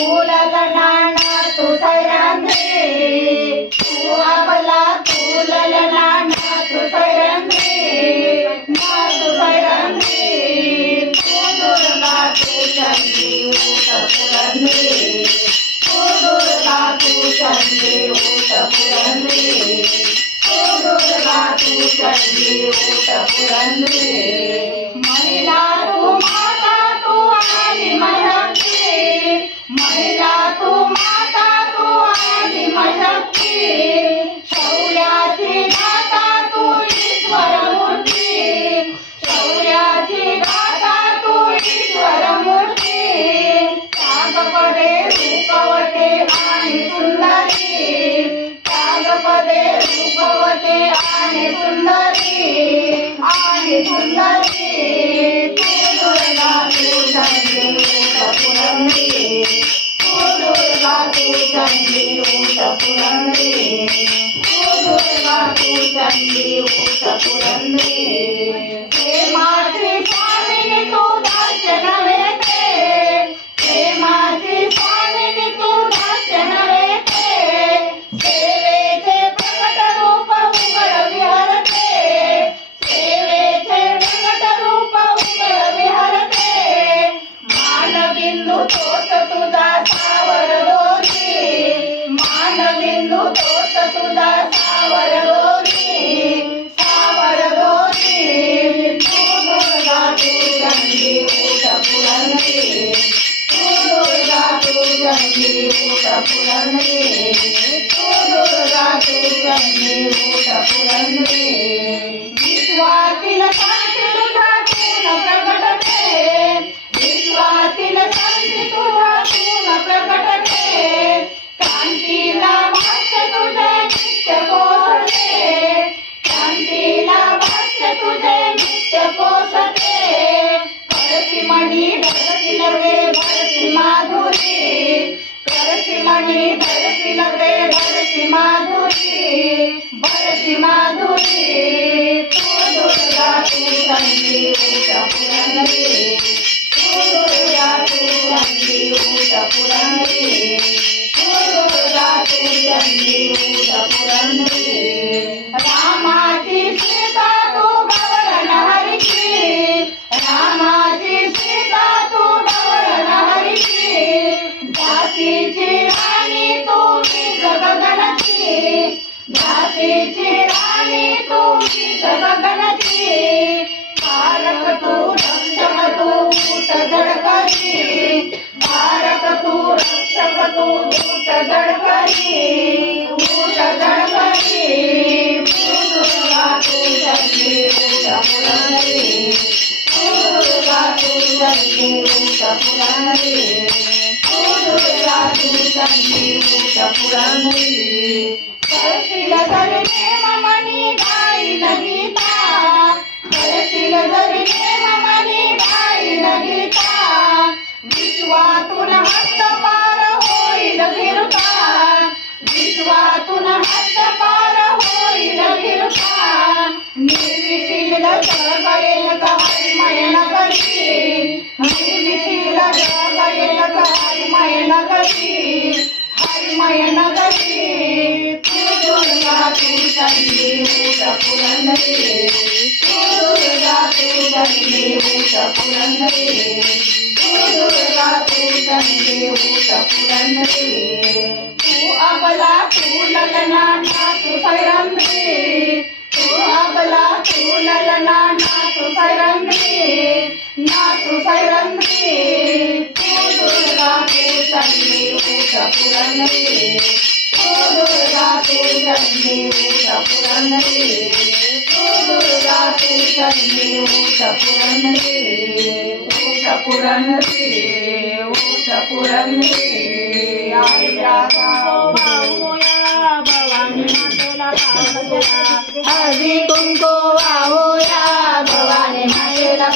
फूल नाना तू सैरंद्री तू आपला फूल नाना तू सैरंद्री ना तू सैरंद्री तू दुर्गा तू चंडी उठ पुरंद्री तू दुर्गा तू चंडी उठ पुरंद्री तू दुर्गा तू चंडी उठ पुरंद्री महिला तू माता तू आदि महती महिला तू माता तू आदि महती शौर्याची दाता तू ईश्वर मूर्ती शौर्याची दाता तू ईश्वर मूर्ती त्यागपदे रूपवते आणि सुंदरी त्यागपदे रूपवते आणि सुंदरी तू दुर्गा तू चंडी उठ पुरंद्री तू दुर्गा तू चंडी उठ पुरंद्री तू दुर्गा तू चंडी उठ पुरंद्री प्रेमाची स्वामिनी तू दास्य नव्हे ते प्रेमाची स्वामिनी तू दास्य नव्हे ते सेवेचे प्रकट रूप उघड विहरते सेवेचे प्रकट रूप उघड विहरते मानबिंदू तोच तुझा सावर दोरी मानबिंदू तोच तुझा सावर दोरी तू दुर्गा तू चंडी उठ पुरंद्री तू दुर्गा तू चंडी उठ पुरंद्री तू दुर्गा तू चंडी उठ पुरंद्री विश्वातील शांती तुझा गुण प्रकटते विश्वातील शांती तुझा गुण प्रकटते क्रांतीला भाष्य तुझे नित्य कोसते क्रांतीला भाष्य तुझे नित्य कोसते करसी मणी धरसी नव्हे भरसी माधुरी करसी मणी धरसी नव्हे भरसी माधुरी तू दुर्गा तू चंडी उठ पुरंद्री तू दुर्गा तू चंडी उठ पुरंद्री तू दुर्गा तू चंडी उठ पुरंद्री रामाची सीता तू गवळण हरीची रामाची सीता तू गवळण हरीची झाशीची राणी तू मीच गगनची झाशीची राणी तू मीच गगनची भारत तू रक्षक तू दूत जडकरी भारत तू रक्षक तू दूत जडकरी तू दुर्गा तू चंडी उठ पुरंद्री तू दुर्गा तू चंडी उठ पुरंद्री तू दुर्गा तू चंडी उठ पुरंद्री करशील जरी नेम मनी गाईन गीता करशील जरी नेम मनी गाईन गीता विश्वातून हद्दपार होईल गिरता विश्वातून हद्दपार होईल गिरता निर्विशील जग येईल का हरिमय नगरी निर्विशील जग येईल का हरिमय नगरी तू दुर्गा तू चंडी उठ पुरंद्री तू दुर्गा तू चंडी उठ पुरंद्री तू दुर्गा तू चंडी उठ पुरंद्री तू अबला फूल नाना तू सैरंद्री तू अबला फूल नाना तू सैरंद्री ना तू सैरंद्री तू दुर्गा तू चंडी उठ पुरंद्री तू दुर्गा तू चंडी उठ पुरंद्री तू दुर्गा तू चंडी उठ पुरंद्री उठ पुरंद्री उठ पुरंद्री भवानी मातेला हळदी कुंकू वाहूया भवानी मातेला